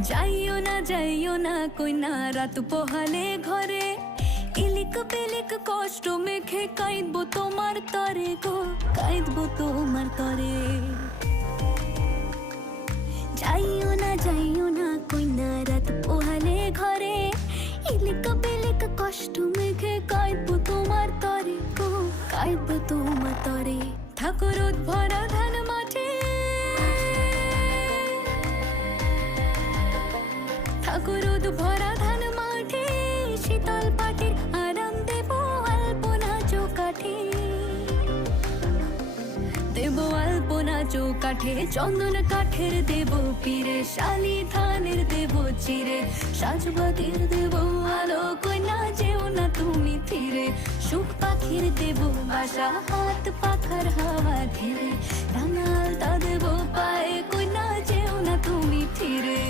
যাইও না কইনা রাত পোহালে ঘরে, ইলিক পিলিক কষ্ট মেখে কাঁদবো তোমার তরে গো, কাঁদবো তোমার তরে। যাইও না কইনা রাত পোহালে ঘরে, ইলিক পিলিক কষ্ট মেখে কাঁদবো তোমার তরে গো, কাঁদবো তোমার তরে। ঠাকুর ভরা ধান মাঠে, ঠাকুর ভরা ধান মাঠে, শীতল পাটির আরাম দেব আলপনা চৌকাঠে, দেব আলপনা চৌকাঠে। চন্দন কাঠের দেব পীরে, শালি ধানের দেব চিরে, সাজবাতির দেব আলো কইনা যেও না তুমি ফিরে। সুখ পাখির দেব বাসা, হাত পাখার হাওয়া ধীরে, রাঙাল তা দেব পায়ে কইনা যেও না তুমি ফিরে।